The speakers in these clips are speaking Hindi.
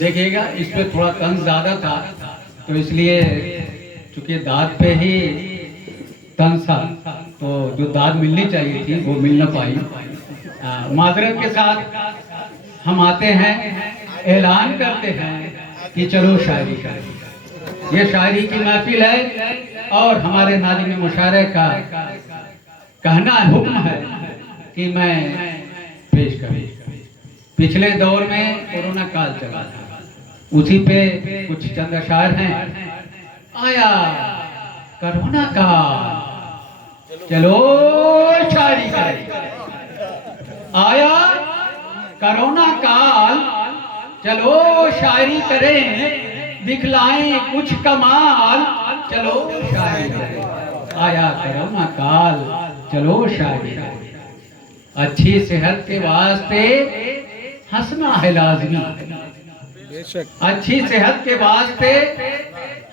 देखिएगा इस पे थोड़ा तंज ज़्यादा था, तो इसलिए चूंकि दाद पे ही तंज था, तो जो दाद मिलनी चाहिए थी वो मिल न पाई। माजरत के साथ हम आते हैं, ऐलान करते हैं कि चलो शायरी करें। ये शायरी की महफिल है और हमारे नाज़िम मुशायरे का कहना हुक्म है कि मैं पेश करूं। पिछले दौर में कोरोना काल चला था, उसी पे कुछ चंद अशार हैं। आया कोरोना काल, चलो शायरी करें। आया कोरोना काल, चलो शायरी करें, दिखलाएं कुछ कमाल, चलो शायरी करें। आया कोरोना काल, चलो शायरी करें। अच्छी सेहत के वास्ते हंसना है लाजमी, अच्छी सेहत के वास्ते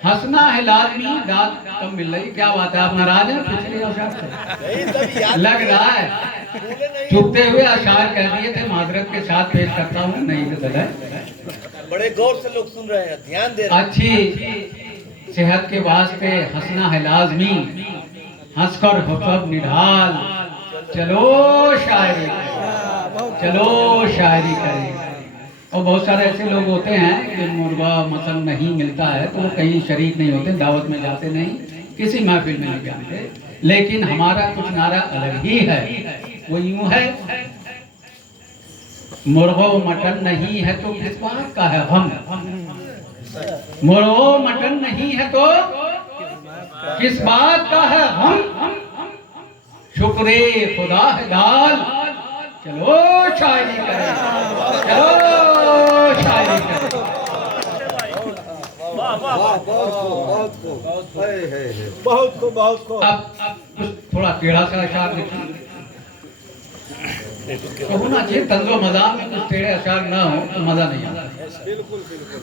हंसना है लाजमी। दाद कम मिल रही, क्या बात है, आप नाराज हैं? पिछले अशार से लग रहा है चुपते हुए अशार कह दिए थे, माजरत के साथ पेश करता हूँ। नहीं तो गलत, बड़े गौर से लोग सुन रहे हैं, ध्यान दे रहे हैं। अच्छी सेहत के वास्ते हंसना है लाजमी, हंसकर हो सब निढाल, चलो शायरी करें, चलो शायरी करें। और बहुत सारे ऐसे लोग होते हैं कि मुर्गा मसल नहीं मिलता है तो वो कहीं शरीक नहीं होते, दावत में जाते नहीं, किसी महफिल में नहीं जाते, लेकिन हमारा कुछ नारा अलग ही है। वो यूं है, मुर्गो मटन नहीं है तो किस बात का है हम, मुर्गो मटन नहीं है तो किस बात का है हम, शुक्रे खुदा है दाल, चलो शायरी करें, चलो शायरी करें। बहुत अब कुछ थोड़ा टेढ़ा सा अशार लिखिए, तो होना चाहिए तंजो मज़ा में कुछ टेढ़े अशार ना हो तो मजा नहीं आता।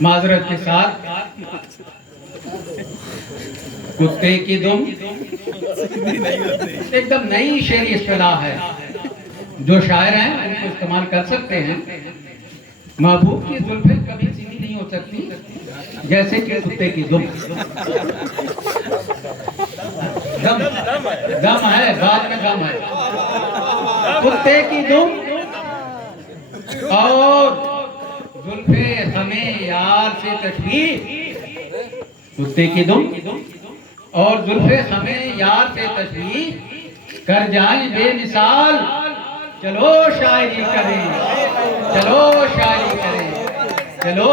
माजरत के साथ, कुत्ते की दुम एकदम नई शेरी इस्तिलाह है, जो शायर हैं उनको इस्तेमाल कर सकते हैं। महबूब की जुल्फें कभी सीधी नहीं हो सकती, जैसे कि कुत्ते की दुम। दम दम है, बात में दम है। कुत्ते की दुम और जुल्फे हमें यार से तशबीह, कुत्ते की दुम और जुल्फे हमें यार से तशबीह कर जाएं बेमिसाल, चलो शायरी करें, चलो शायरी करें, चलो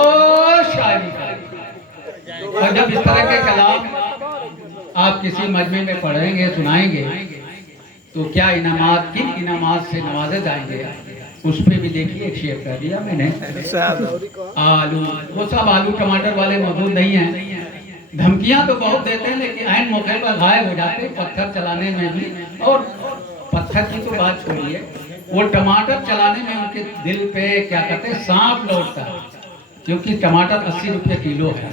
शायरी करें। और जब इस तरह के कलाम आप किसी मजमे में पढ़ेंगे, सुनाएंगे, तो क्या इनामात, किन इनामात से नवाजे जाएंगे, उस पर भी देखिए एक शेर कर दिया मैंने। आलू, वो सब आलू टमाटर वाले मौजूद नहीं हैं। धमकियां तो बहुत देते हैं, लेकिन ऐन मौके पर गायब हो जाते हैं, पत्थर चलाने में भी। और पत्थर की तो बात छोड़िए, वो टमाटर चलाने में उनके दिल पे क्या कहते हैं, सांप लौटता है, क्योंकि टमाटर 80 रुपये किलो है।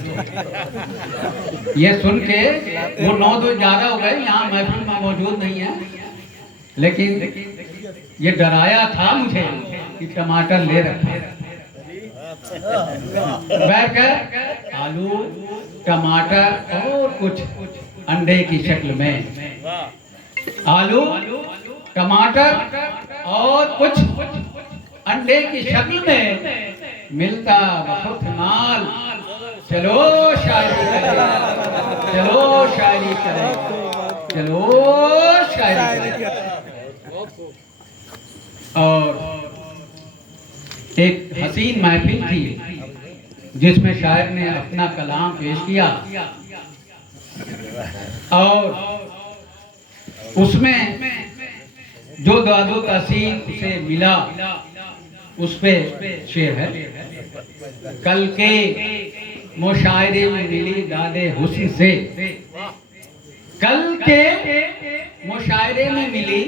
ये सुन के वो 9-2-11 हो गए, यहाँ महफिल में मौजूद नहीं है, लेकिन ये डराया था मुझे कि टमाटर ले रखा। बैठकर आलू टमाटर और कुछ अंडे की शक्ल में, आलू टमाटर और कुछ अंडे की शक्ल में मिलता बहुत माल, चलो शायरी करें, चलो शायरी करें, चलो शायरी करें। और एक हसीन महफिल थी जिसमें शायर ने अपना कलाम पेश किया, और उसमें जो दादो तासीर उसे मिला उस पे शेर है। कल के मुशायरे में मिली दादे हुस्न से, कल के मुशायरे में मिली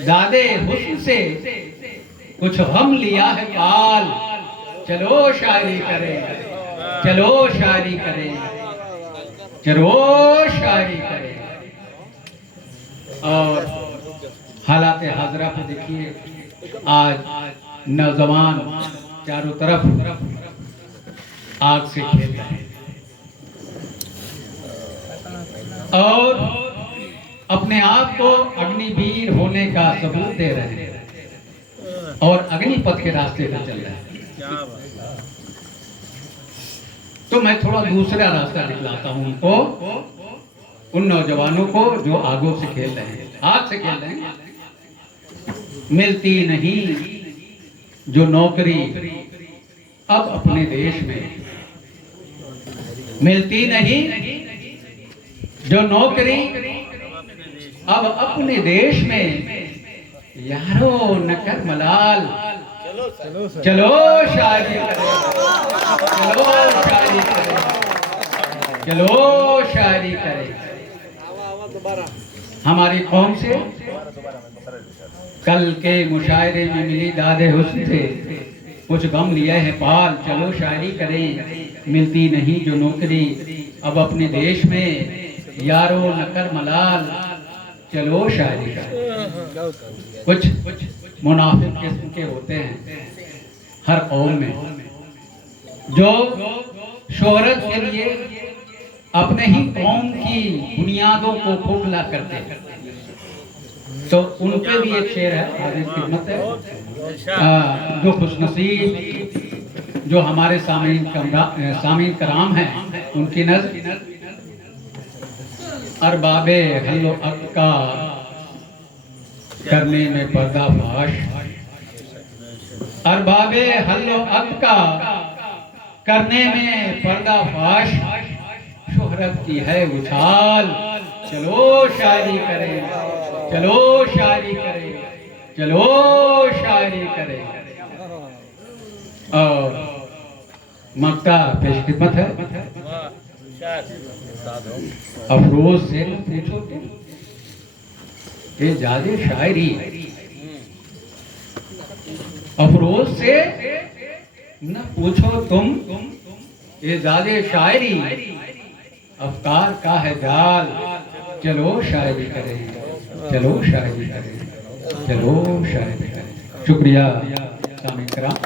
दादे हुस्न से, कुछ गम लिया है पाल, चलो शायरी करें, चलो शायरी करें, चलो शायरी करें। और हालात हाजरा को देखिए, आज नौजवान चारों तरफ आग से खेल रहे हैं और अपने आप को अग्निवीर होने का सबूत दे रहे हैं और अग्निपथ के रास्ते पर चल रहे हैं। तो मैं थोड़ा दूसरा रास्ता दिखलाता हूं उनको, उन नौजवानों को जो आगों से खेल रहे हैं, आग से खेल रहे हैं। मिलती नहीं जो नौकरी अब अपने देश में, मिलती नहीं जो नौकरी अब अपने देश में, यारो न कर मलाल, चलो शायरी करें, चलो शायरी करें, चलो शायरी करें। हमारी कौम से कल के मुशायरे में मिली दादे हुस्न थे, कुछ गम लिए है पाल, चलो शायरी करें। मिलती नहीं जो नौकरी अब अपने देश में, यारो न कर मलाल, चलो शायरी करें। कुछ मुनाफिक किस्म के होते हैं हर कौम में, जो शोहरत के लिए अपने ही कौम की बुनियादों को खोखला करते हैं। तो उनके भी एक शेर है, हाजिर खिदमत है। जो खुशनसीब जो हमारे सामीन कराम हैं, उनकी नज़र अरबाबे हल्लो अक्का करने में पर्दाफाश, अरबाबे हल्लो अक्का करने में पर्दाफाश, शोहरत की है उछाल, चलो शायरी करें, चलो शायरी करें, चलो शायरी करें। और मक्ता पेश खिदमत है। अफरोज से न पूछो ये जादे शायरी, अफरोज से न पूछो तुम ये जादे शायरी, अफकार का है जाल, चलो शायरी करें, चलो शायरी करें, चलो शायरी करें। शुक्रिया सामीन कराम।